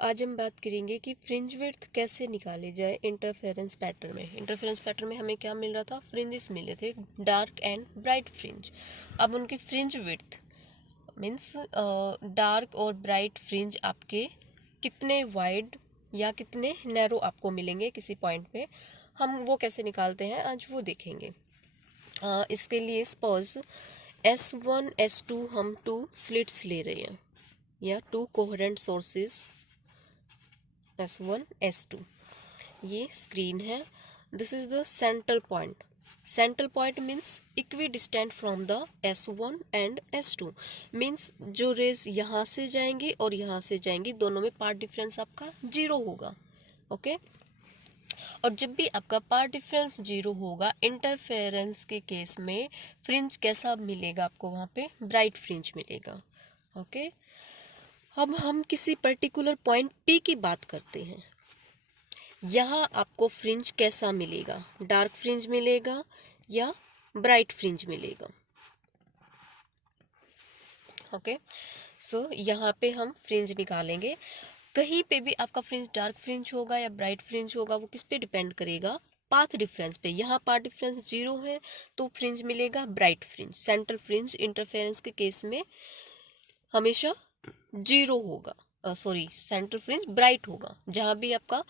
आज हम बात करेंगे कि फ्रिंज विड्थ कैसे निकाले जाए इंटरफेरेंस पैटर्न में। इंटरफेरेंस पैटर्न में हमें क्या मिल रहा था, फ्रिंजेस मिले थे, डार्क एंड ब्राइट फ्रिंज। अब उनकी फ्रिंज विड्थ मीन्स डार्क और ब्राइट फ्रिंज आपके कितने वाइड या कितने नैरो आपको मिलेंगे किसी पॉइंट पे, हम वो कैसे निकालते हैं आज वो देखेंगे। इसके लिए सपोज S1 S2 हम 2 स्लिट्स ले रहे हैं या 2 कोहेरेंट सोर्सेज S1 S2। ये स्क्रीन है, this is the central point. Central point means equidistant from the S1 and S2, means जो रेज यहाँ से जाएंगी और यहाँ से जाएंगी दोनों में पाथ डिफरेंस आपका 0 होगा। ओके और जब भी आपका पाथ डिफरेंस 0 होगा इंटरफेरेंस के केस में फ्रिंज कैसा मिलेगा आपको, वहाँ पे ब्राइट फ्रिंज मिलेगा। ओके अब हम किसी पर्टिकुलर पॉइंट P की बात करते हैं। यहाँ आपको फ्रिंज कैसा मिलेगा, डार्क फ्रिंज मिलेगा या ब्राइट फ्रिंज मिलेगा। ओके सो यहाँ पे हम फ्रिंज निकालेंगे। कहीं पे भी आपका फ्रिंज डार्क फ्रिंज होगा या ब्राइट फ्रिंज होगा, वो किस पे डिपेंड करेगा, पाथ डिफरेंस पे। यहाँ पाथ डिफरेंस 0 है तो फ्रिंज मिलेगा bright fringe. Central fringe interference के केस में हमेशा 0 होगा, सॉरी सेंट्रल फ्रिंज ब्राइट होगा जहाँ भी आपका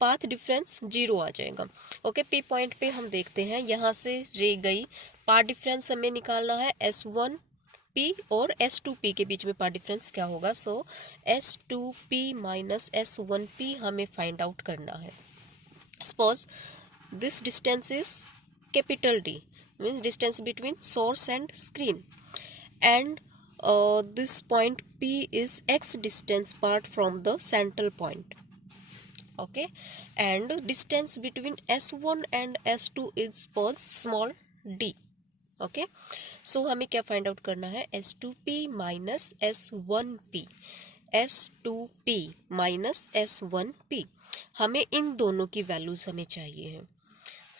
पाथ डिफरेंस 0 आ जाएगा। ओके P पॉइंट पे हम देखते हैं, यहाँ से रे गई, पाथ डिफरेंस हमें निकालना है S1P और S2P के बीच में पाथ डिफरेंस क्या होगा। सो S2P माइनस S1P हमें फाइंड आउट करना है। Suppose this distance is capital D, means distance between source and screen, and this point P is x distance apart from the central point. Okay and distance between S1 and S2 is suppose small d. okay so हमें क्या find out करना है, S2P minus S1P, S2P minus S1P, हमें इन दोनों की values हमें चाहिए हैं।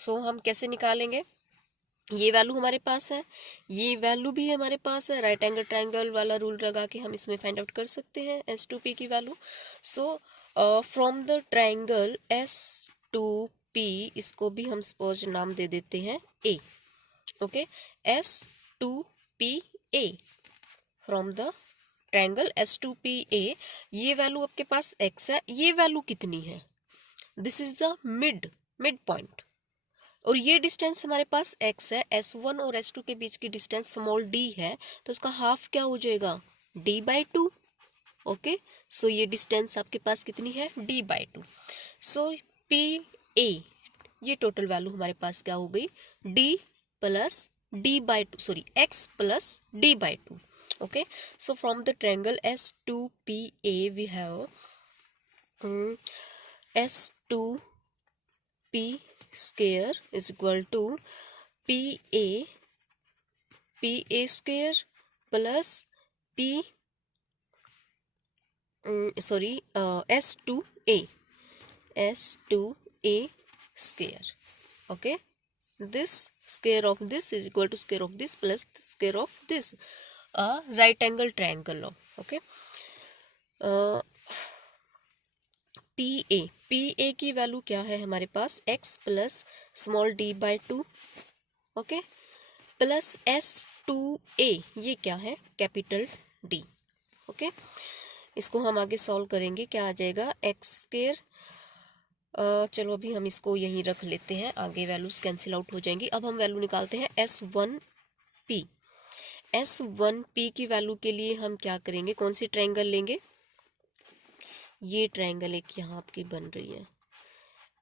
सो हम कैसे निकालेंगे, ये वैल्यू हमारे पास है, ये वैल्यू भी हमारे पास है, राइट एंगल ट्रायंगल वाला रूल लगा के हम इसमें फाइंड आउट कर सकते हैं S2P की value. So from the triangle S2P, इसको भी हम सपोज नाम दे देते हैं A। Okay S2PA, from the triangle S2PA, ये वैल्यू आपके पास x है, ये वैल्यू कितनी है, this is the mid point, और ये डिस्टेंस हमारे पास x है, S1 और S2 के बीच की डिस्टेंस स्मॉल d है, तो उसका हाफ क्या हो जाएगा, d/2। ओके सो ये डिस्टेंस आपके पास कितनी है, d/2। सो PA, ये टोटल वैल्यू हमारे पास क्या हो गई, d plus d/2, sorry x plus d/2। Okay so from the triangle S2PA we have S2P square is equal to PA square plus S2A square. Okay, this square of this is equal to square of this plus square of this, a right angle triangle law. Okay, PA की value क्या है हमारे पास, x plus small d/2, okay plus S2A, ये क्या है, capital D। Okay इसको हम आगे सॉल्व करेंगे, क्या आ जाएगा, x स्क्वायर, चलो अभी हम इसको यहीं रख लेते हैं, आगे वैल्यूज कैंसिल आउट हो जाएंगी। अब हम वैल्यू निकालते हैं S1P की वैल्यू के लिए हम क्या करेंगे, कौन सी ट्रायंगल लेंगे, ये ट्रायंगल एक यहाँ आपकी बन रही है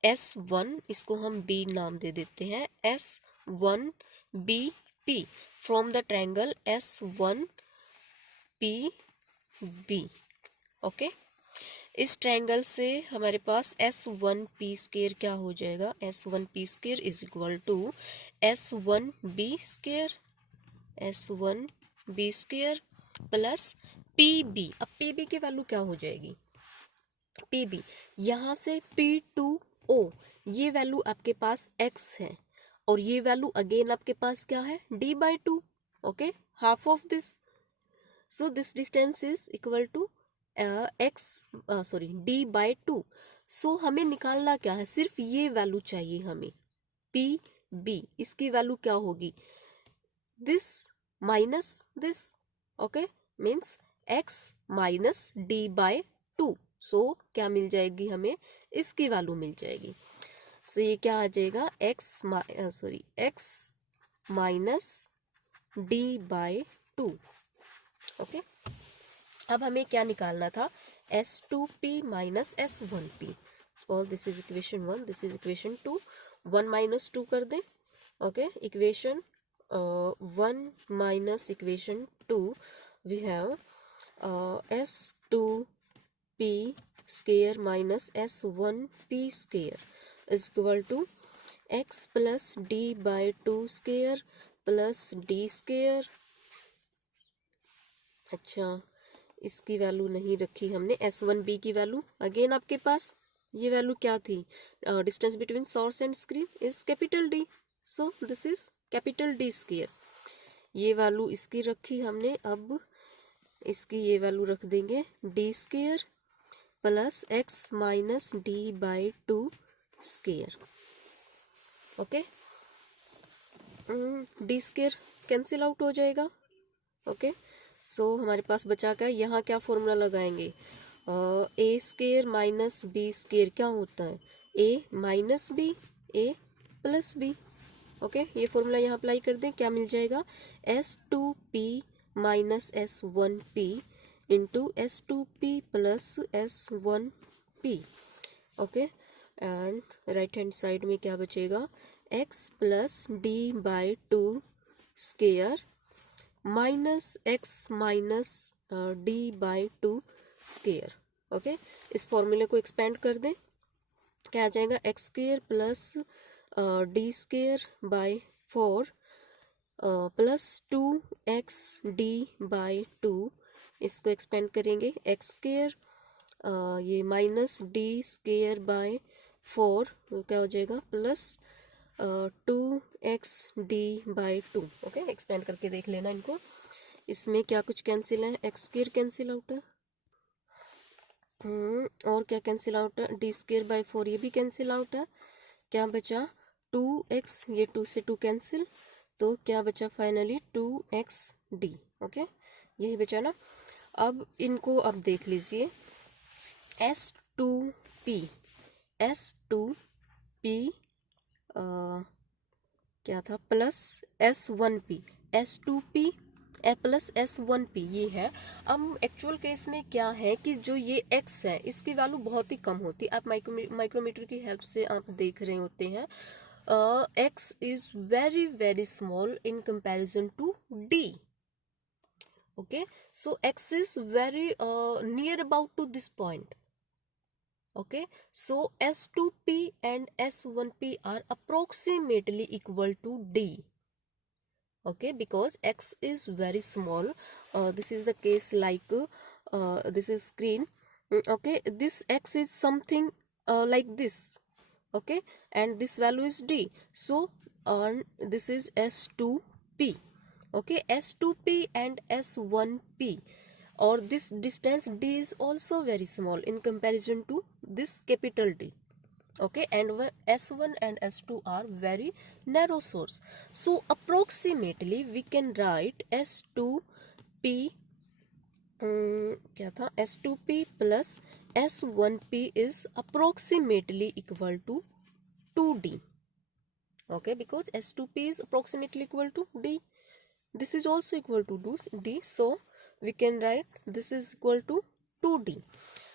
S1, इसको हम B नाम दे देते हैं, S1BP from the triangle S1PB। Okay इस ट्रायंगल से हमारे पास S1P स्क्वायर क्या हो जाएगा, S1P square is equal to S1B square plus PB। अब PB की वैल्यू क्या हो जाएगी, PB यहाँ से P2O, ये वैल्यू आपके पास x है और ये वैल्यू अगेन आपके पास क्या है, d/2। Okay half of this, so this distance is equal to d/2। So हमें निकालना क्या है, सिर्फ ये वैल्यू चाहिए हमें, पी बी। इसकी वैल्यू क्या होगी, this minus this, okay, means x minus d/2। सो क्या मिल जाएगी हमें, इसकी वैल्यू मिल जाएगी। सो ये क्या आ जाएगा, x माइनस d/2। ओके, अब हमें क्या निकालना था, S2p minus S1p। Suppose this is equation 1, this is equation 2। 1 minus 2 कर दें। Okay, equation 1 minus equation 2 we have S2p square minus S1p square is equal to x plus d/2 square plus d square. अच्छा, इसकी value नहीं रखी हमने, S1b की value. Again आपके पास ये वैल्यू क्या थी, distance between source and screen is capital D, so this is capital D square. ये वैल्यू इसकी रखी हमने, अब इसकी ये वैल्यू रख देंगे D square plus x minus d/2 square. Okay, D square cancel out हो जाएगा। ओके, सो हमारे पास बचा क्या, यहाँ क्या फॉर्मूला लगाएंगे, ए स्केयर माइनस बी स्केयर क्या होता है, ए माइनस बी ए प्लस बी। ओके, ये फॉर्मूला यहाँ अप्लाई कर दें, क्या मिल जाएगा, S2p minus S1p into S2p plus S1p। Okay, and right hand side में क्या बचेगा, x plus d/2 square minus x minus d/2 square. Okay, इस फॉर्मूले को एक्सपेंड कर दें, क्या आ जाएगा, x square plus d square by 4 plus 2x d/2। इसको एक्सपेंड करेंगे, x स्केयर ये माइनस d स्केयर बाय 4 क्या हो जाएगा, plus 2x d/2। Okay, expand करके देख लेना इनको, इसमें क्या कुछ कैंसिल है, x स्क्वायर कैंसिल आउट है, और क्या कैंसिल आउट है, d स्क्वायर बाय 4 ये भी कैंसिल आउट है। क्या बचा, 2x, ये 2 से 2 कैंसिल, तो क्या बचा फाइनली 2xd। ओके, यही बचा ना। अब इनको अब देख लीजिए, S2p क्या था, plus S1p S2p plus S1p ये है। अब एक्चुअल केस में क्या है कि जो ये x है इसकी वैल्यू बहुत ही कम होती है, आप माइक्रोमीटर की हेल्प से आप देख रहे होते हैं, x is very very small in comparison to d। Okay, so x is very near about to this point. Okay, so S2p and S1p are approximately equal to D. Okay, because x is very small, this is the case like this is screen. Okay, this x is something like this. Okay, and this value is D, so this is S2p. Okay, S2p and S1p, or this distance D is also very small in comparison to this capital D. Okay, and S1 and S2 are very narrow source, so approximately we can write S2p क्या था, S2p plus S1p is approximately equal to 2D. Okay, because S2p is approximately equal to D, this is also equal to D, so we can write this is equal to 2D.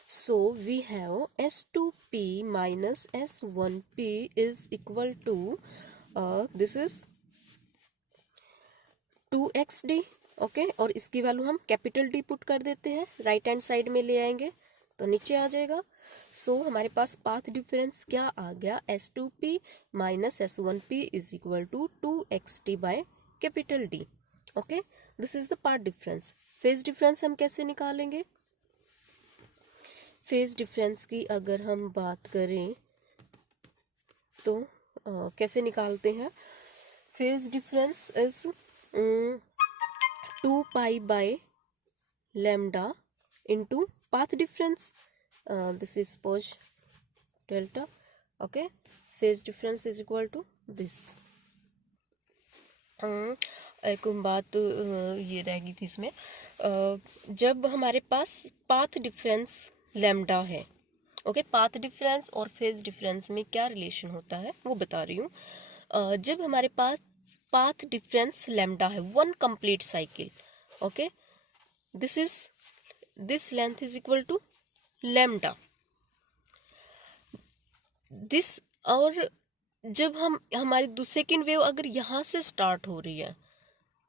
So we have S2p minus S1p is equal to this is 2xd. Okay, और इसकी value हम capital D put कर देते हैं, right hand side में ले आएंगे तो नीचे आ जाएगा। सो हमारे पास पाथ डिफरेंस क्या आ गया, S2p minus S1p is equal to 2xt by capital D। Okay, this is the path difference. Phase difference हम कैसे निकालेंगे, फेज डिफरेंस की अगर हम बात करें तो कैसे निकालते हैं, phase difference is 2 pi by lambda into path difference. This is suppose delta. Okay, phase difference is equal to this. एक बात ये रह गई थी इसमें, जब हमारे पास पाथ डिफरेंस लैम्डा है, ओके, पाथ डिफरेंस और फेज डिफरेंस में क्या रिलेशन होता है वो बता रही हूँ। जब हमारे पास पाथ डिफरेंस लैम्डा है, one complete cycle, okay, this length is equal to lambda this. और जब हमारी सेकेंड वेव अगर यहाँ से स्टार्ट हो रही है,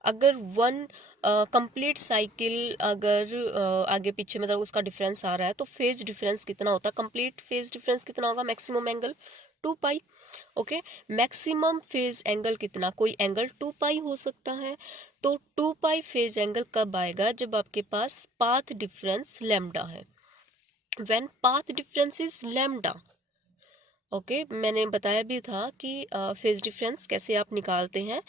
अगर वन कंप्लीट साइकिल अगर आगे पीछे मतलब उसका डिफरेंस आ रहा है, तो फेज डिफरेंस कितना होता है, कंप्लीट फेज डिफरेंस कितना होगा, maximum angle 2π। Okay, maximum phase angle कितना, कोई एंगल 2π हो सकता है। तो 2π फेज एंगल कब आएगा, जब आपके पास पाथ डिफरेंस लैम्डा है, when path difference is lambda. Okay, मैंने बताया भी था कि फेज डिफरेंस कैसे आप निकालते हैं।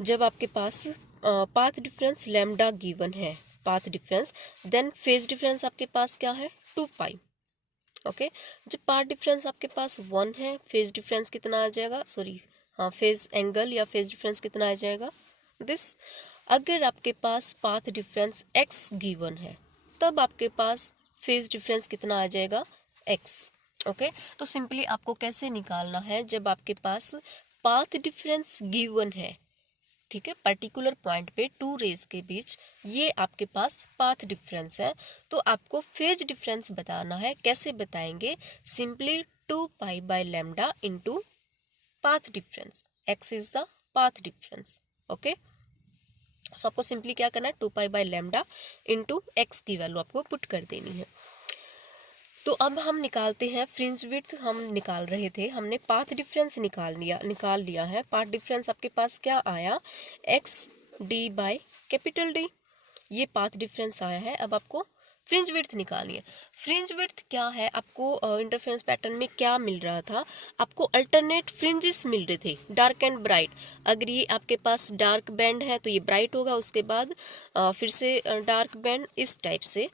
जब आपके पास पाथ डिफरेंस लैम्डा गिवन है, path difference, then phase difference आपके पास क्या है, 2π। ओके, जब पाथ डिफरेंस आपके पास 1 है, फेज डिफरेंस कितना आ जाएगा, सॉरी हाँ, फेज एंगल या फेज डिफरेंस कितना आ जाएगा, दिस। अगर आपके पास पाथ डिफरेंस x गिवन है, तब आपके पास फेज डिफरेंस कितना आ जाएगा, x। ओके, तो सिंपली आपको कैसे निकालना है, जब आपके पास पाथ डिफरेंस गिवन है, ठीक है, पर्टिकुलर पॉइंट पे टू रेज के बीच ये आपके पास पाथ डिफरेंस है, तो आपको फेज डिफरेंस बताना है। कैसे बताएंगे, simply 2π by lambda into path difference, x is the path difference. Okay, so आपको सिंपली क्या करना है, 2π बाय लैम्डा इंटू एक्स की वैल्यू आपको पुट कर देनी है। तो अब हम निकालते हैं फ्रिंज विड्थ। हम निकाल रहे थे, हमने पाथ डिफरेंस निकाल लिया है। पाथ डिफरेंस आपके पास क्या आया, x d by capital D, ये पाथ डिफरेंस आया है। अब आपको फ्रिंज विड्थ निकालनी है। फ्रिंज विड्थ क्या है, आपको इंटरफेरेंस पैटर्न में क्या मिल रहा था, आपको अल्टरनेट फ्रिंजेस मिल रहे थे, डार्क एंड ब्राइट। अगर ये आपके पास डार्क बैंड है तो ये ब्राइट होगा, उसके बाद फिर से डार्क बैंड, इस टाइप से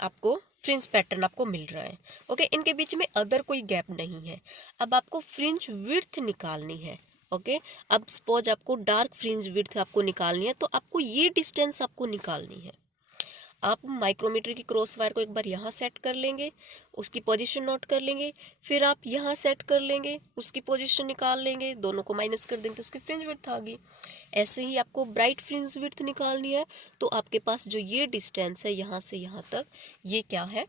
आपको फ्रिंज पैटर्न आपको मिल रहा है। ओके, इनके बीच में अदर कोई गैप नहीं है। अब आपको फ्रिंज विड्थ निकालनी है। ओके, अब सपोज आपको डार्क फ्रिंज विड्थ आपको निकालनी है, तो आपको ये डिस्टेंस आपको निकालनी है। आप माइक्रोमीटर की क्रॉस वायर को एक बार यहाँ सेट कर लेंगे, उसकी पोजीशन नोट कर लेंगे, फिर आप यहाँ सेट कर लेंगे, उसकी पोजीशन निकाल लेंगे, दोनों को माइनस कर देंगे तो उसकी फ्रिंज विड्थ आ गई। ऐसे ही आपको ब्राइट फ्रिंज विड्थ निकालनी है, तो आपके पास जो ये डिस्टेंस है यहाँ से यहाँ तक, ये क्या है,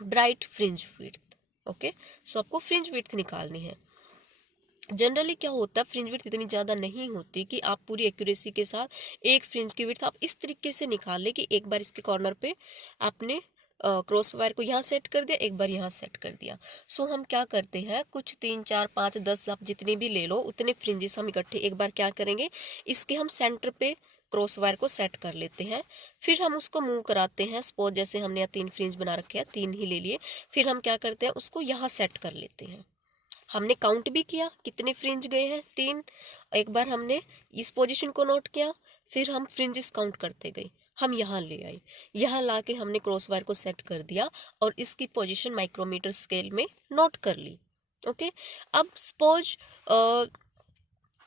bright fringe width. Okay, so आपको फ्रिंज विड्थ निकालनी है। जनरली क्या होता है, फ्रिंज विड्थ इतनी ज़्यादा नहीं होती कि आप पूरी एक्यूरेसी के साथ एक फ्रिंज की विड्थ आप इस तरीके से निकाल ले कि एक बार इसके कॉर्नर पे आपने क्रॉस वायर को यहाँ सेट कर दिया, एक बार यहाँ सेट कर दिया। सो हम क्या करते हैं, कुछ 3 4 5 10 आप जितने भी ले लो, उतने फ्रिंजेस हम इकट्ठे एक बार क्या करेंगे, इसके हम सेंटर पे क्रॉस वायर को सेट कर लेते हैं। फिर हम उसको मूव कराते हैं। सपोज जैसे हमने यहाँ 3 फ्रिंज बना रखे हैं, 3 ही ले लिए, फिर हम क्या करते हैं, उसको यहाँ सेट कर लेते हैं। हमने काउंट भी किया कितने फ्रिंज गए हैं, 3। एक बार हमने इस पोजीशन को नोट किया, फिर हम फ्रिंजेस काउंट करते गए, हम यहाँ ले आए, यहाँ ला के हमने क्रॉस वायर को सेट कर दिया और इसकी पोजीशन माइक्रोमीटर स्केल में नोट कर ली। ओके, अब सपोज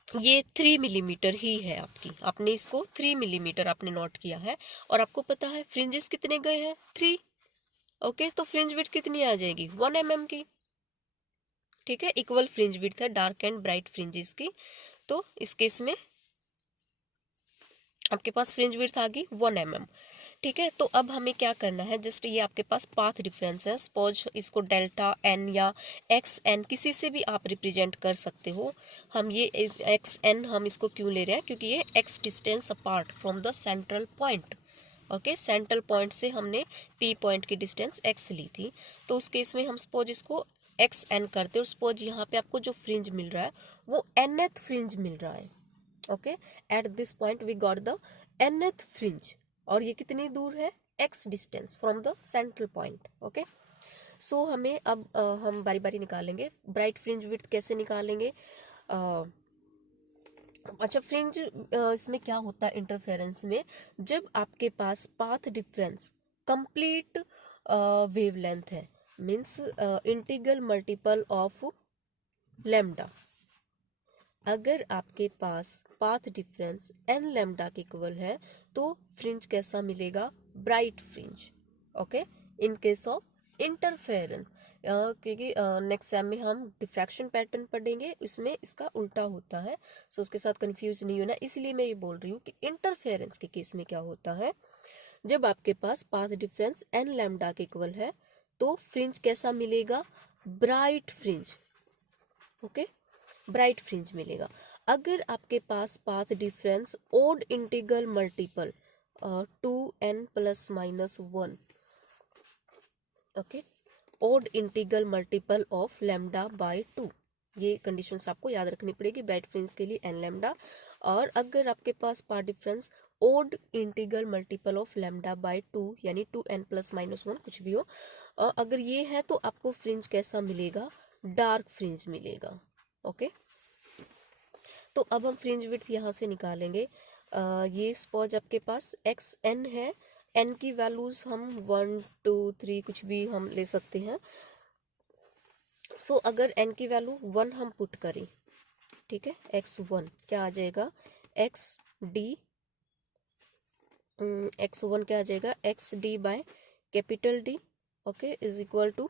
ये 3 मिलीमीटर ही है आपकी, आपने इसको 3 मिलीमीटर आपने नोट किया है और आपको पता है फ्रिंजेस कितने गए हैं, 3। ओके, तो फ्रिंज विड्थ कितनी आ जाएगी, 1 mm की। ठीक है, इक्वल फ्रिंज विड्थ है डार्क एंड ब्राइट फ्रिंजेस की। तो इस केस में आपके पास फ्रिंज विड्थ आ गई 1 mm। ठीक है, तो अब हमें क्या करना है, जस्ट ये आपके पास पाथ डिफरेंस है। सपोज इसको डेल्टा एन या एक्स एन किसी से भी आप रिप्रेजेंट कर सकते हो। हम ये एक्स एन हम इसको क्यों ले रहे हैं, क्योंकि ये x distance apart from the central point. Okay, central point से हमने पी पॉइंट की डिस्टेंस एक्स ली थी, तो उस केस में हम सपोज इसको एक्स एन करते हैं। और सपोज यहाँ पे आपको जो फ्रिंज मिल रहा है वो nth फ्रिंज मिल रहा है। Okay, at this point we got the nth fringe, और ये कितनी दूर है, x distance from the central point. Okay, so हमें अब हम बारी बारी निकालेंगे। ब्राइट फ्रिंज विड्थ कैसे निकालेंगे, अच्छा, फ्रिंज इसमें क्या होता है इंटरफेरेंस में, जब आपके पास पाथ डिफरेंस कंप्लीट वेवलेंथ है, means integral multiple of lambda. अगर आपके पास पाथ डिफरेंस एन लैम्डा के इक्वल है तो फ्रिंज कैसा मिलेगा, bright fringe. Okay, in case of interference, क्योंकि नेक्स्ट सेम में हम डिफ्रैक्शन पैटर्न पढ़ेंगे, इसमें इसका उल्टा होता है, सो उसके साथ कंफ्यूज नहीं होना, इसलिए मैं ये बोल रही हूँ कि इंटरफेरेंस के केस में क्या होता है, जब आपके पास पाथ डिफरेंस एन लैम्डा के इक्वल है तो फ्रिंज कैसा मिलेगा, bright fringe. Okay, bright fringe मिलेगा। अगर आपके पास path difference odd integral multiple 2n+-1, okay, odd integral multiple of lambda by 2, ये कंडीशंस आपको याद रखनी पड़ेगी ब्राइट फ्रिंज के लिए, एन लैम्डा। और अगर आपके पास path difference odd integral multiple of lambda by 2 यानी 2n+-1 कुछ भी हो, अगर ये है तो आपको फ्रिंज कैसा मिलेगा, डार्क फ्रिंज मिलेगा। ओके, तो अब हम फ्रिंज विड्थ यहाँ से निकालेंगे। ये सपोज आपके पास एक्स एन है, एन की वैल्यूज हम 1 2 3 कुछ भी हम ले सकते हैं। सो अगर एन की वैल्यू 1 हम पुट करें, ठीक है, x1 क्या आ जाएगा, x1 क्या आ जाएगा, x d by capital D, okay, is equal to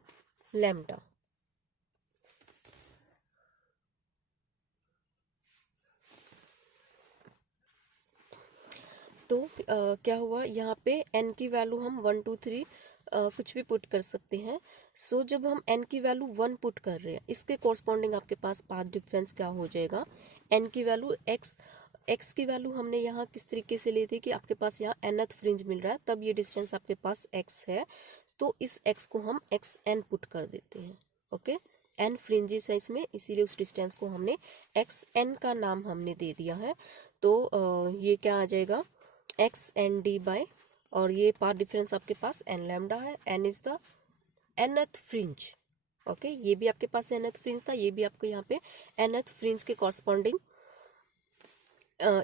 lambda. तो क्या हुआ यहाँ पे, n की वैल्यू हम 1 2 3 कुछ भी पुट कर सकते हैं। सो जब हम n की वैल्यू 1 पुट कर रहे हैं, इसके कॉरस्पॉन्डिंग आपके पास पाथ डिफरेंस क्या हो जाएगा, n की वैल्यू x की वैल्यू हमने यहाँ किस तरीके से ली थी कि आपके पास यहाँ nth फ्रिंज मिल रहा है, तब ये डिस्टेंस आपके पास x है, तो इस x को हम xn पुट कर देते हैं। ओके, n फ्रिंजेस है इसमें, इसीलिए उस डिस्टेंस को हमने xn का नाम हमने दे दिया है। तो ये क्या आ जाएगा, एक्स एन डी बाय, और ये पाथ डिफरेंस आपके पास एन लैम्डा है, n is the nth fringe. Okay, ये भी आपके पास nth फ्रिंज था, ये भी आपको यहाँ पे nth फ्रिंज के कॉरस्पॉन्डिंग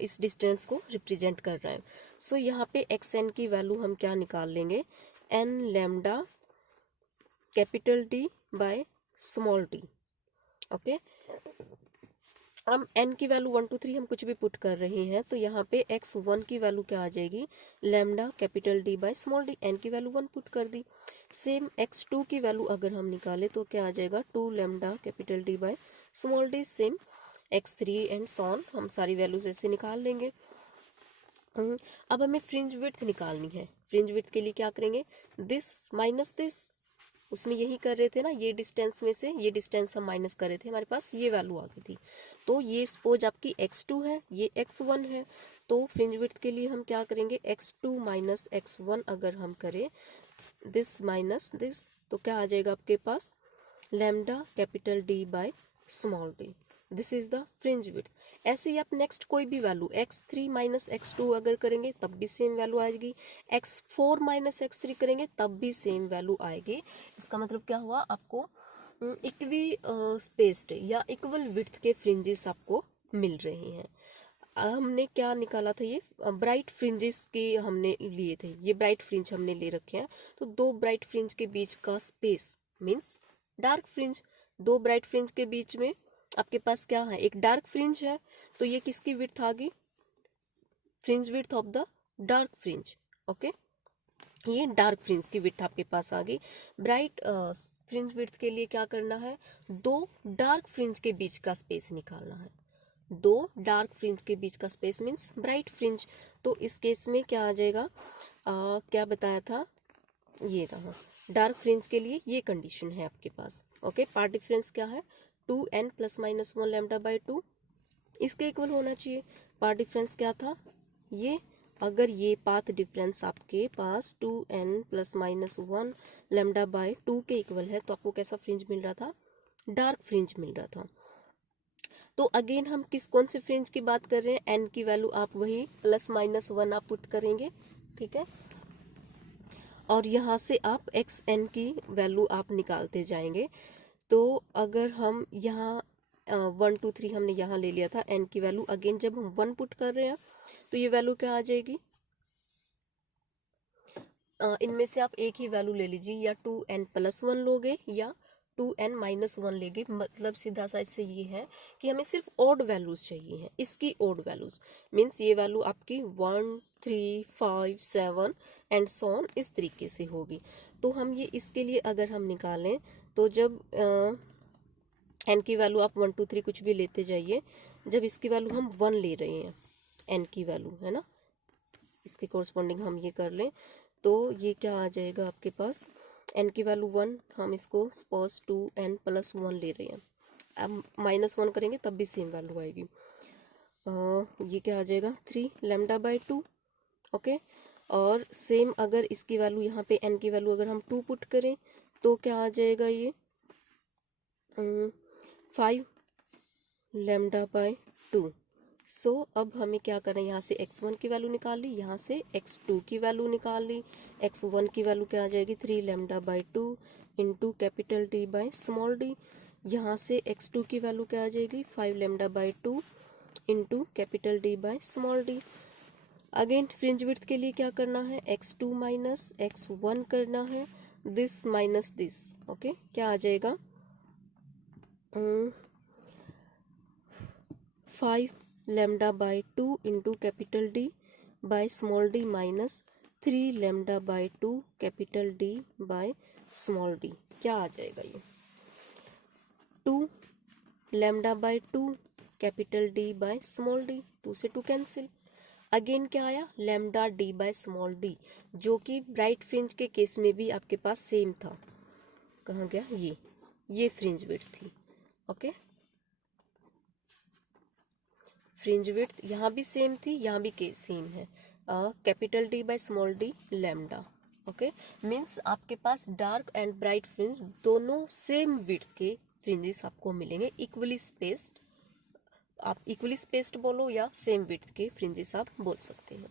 इस डिस्टेंस को रिप्रेजेंट कर रहा है। सो यहाँ पे एक्स एन की वैल्यू हम क्या निकाल लेंगे, n lambda capital D by small d. Okay, हम n की वैल्यू 1 2 3 हम कुछ भी पुट कर रहे हैं, तो यहाँ पे x1 की वैल्यू क्या आ जाएगी, lambda capital D by small D, n की वैल्यू 1 पुट कर दी। सेम x2 की वैल्यू अगर हम निकाले तो क्या आ जाएगा, 2 lambda capital D by small d, same x3 and so on, हम सारी वैल्यूज ऐसे निकाल लेंगे। अब हमें फ्रिंज विड्थ निकालनी है। फ्रिंज विड्थ के लिए क्या करेंगे, दिस माइनस दिस, उसमें यही कर रहे थे ना, ये डिस्टेंस में से ये डिस्टेंस हम माइनस कर रहे थे, हमारे पास ये वैल्यू आ गई थी। तो ये सपोज आपकी x2 है, ये x1 है, तो फ्रिंज विड्थ के लिए हम क्या करेंगे, x2 माइनस x1 अगर हम करें, दिस माइनस दिस, तो क्या आ जाएगा आपके पास, lambda capital D by small D, this is the fringe width. ऐसे ही आप नेक्स्ट कोई भी वैल्यू x3 माइनस x2 अगर करेंगे तब भी सेम वैल्यू आएगी, x4 माइनस x3 करेंगे तब भी सेम वैल्यू आएगी। इसका मतलब क्या हुआ, आपको इक्वी स्पेस्ड या इक्वल विड्थ के फ्रिंजेस आपको मिल रहे हैं। हमने क्या निकाला था, ये ब्राइट फ्रिंजेस के हमने लिए थे, ये ब्राइट फ्रिंज हमने ले रखे हैं, तो दो ब्राइट फ्रिंज के बीच का स्पेस मींस डार्क फ्रिंज। दो ब्राइट फ्रिंज के बीच में आपके पास क्या है, एक डार्क फ्रिंज है, तो ये किसकी विड्थ आ गई, fringe width of the dark fringe. Okay, ये डार्क फ्रिंज की विड्थ आपके पास आ गई। ब्राइट फ्रिंज विड्थ के लिए क्या करना है, दो डार्क फ्रिंज के बीच का स्पेस निकालना है। दो डार्क फ्रिंज के बीच का स्पेस मीन्स ब्राइट फ्रिंज। तो इस केस में क्या आ जाएगा, क्या बताया था, ये रहा डार्क फ्रिंज के लिए ये कंडीशन है आपके पास। ओके, पार्ट डिफरेंस क्या है, 2n+-1 लैम्डा बाय 2, इसके इक्वल होना चाहिए। पार्ट डिफरेंस क्या था, ये अगर ये पाथ डिफरेंस आपके पास 2n+-1 लैम्डा बाय 2 के इक्वल है तो आपको कैसा फ्रिंज मिल रहा था, डार्क फ्रिंज मिल रहा था। तो अगेन हम कौन से फ्रिंज की बात कर रहे हैं, एन की वैल्यू आप वही +-1 आप पुट करेंगे, ठीक है, और यहाँ से आप एक्स एन की वैल्यू आप निकालते जाएंगे। तो अगर हम यहाँ 1 2 3 हमने यहाँ ले लिया था n की वैल्यू। अगेन जब हम 1 पुट कर रहे हैं तो ये वैल्यू क्या आ जाएगी, इनमें से आप एक ही वैल्यू ले लीजिए, या 2n+1 लोगे या 2n-1 लेंगे। मतलब सीधा सा इससे ये है कि हमें सिर्फ ओड वैल्यूज चाहिए हैं। इसकी ओड वैल्यूज मीन्स ये वैल्यू आपकी 1 3 5 7 एंड सो ऑन इस तरीके से होगी। तो हम ये इसके लिए अगर हम निकालें तो जब n की वैल्यू आप 1 2 3 कुछ भी लेते जाइए, जब इसकी वैल्यू हम 1 ले रहे हैं, n की वैल्यू है ना, इसके कोरस्पॉन्डिंग हम ये कर लें तो ये क्या आ जाएगा आपके पास, n की वैल्यू 1, हम इसको सपोज 2n+1 ले रहे हैं। अब -1 करेंगे तब भी सेम वैल्यू आएगी। ये क्या आ जाएगा 3λ/2। ओके, और सेम अगर इसकी वैल्यू यहाँ पे n की वैल्यू अगर हम 2 पुट करें तो क्या आ जाएगा, ये 5λ/2। सो अब हमें क्या करना है, यहाँ से x1 की वैल्यू निकाल ली, यहाँ से x2 की वैल्यू निकाल ली। x1 की वैल्यू क्या आ जाएगी 3λ/2 into capital D by small d। यहाँ से x2 की वैल्यू क्या आ जाएगी 5λ/2 into capital D by small d। Again fringe width के लिए क्या करना है, x2 माइनस x1 करना है, दिस माइनस दिस। ओके, क्या आ जाएगा 5λ/2 into capital D by small d minus 3λ/2 capital D by small d। क्या आ जाएगा ये 2λ/2 capital D by small d। 2 से 2 कैंसिल। अगेन क्या आया lambda d by small d, जो कि ब्राइट फ्रिंज के केस में भी आपके पास सेम था। कहाँ गया ये फ्रिंज विड्थ थी। ओके, फ्रिंज विड्थ यहाँ भी सेम थी, यहाँ भी केस सेम है, capital D by small d lambda. Okay, means आपके पास डार्क एंड ब्राइट फ्रिंज दोनों सेम विड्थ के फ्रिंजेस आपको मिलेंगे, इक्वली स्पेस्ड। आप इक्वली स्पेस्ड बोलो या सेम विड्थ के फ्रिंजेस आप बोल सकते हो।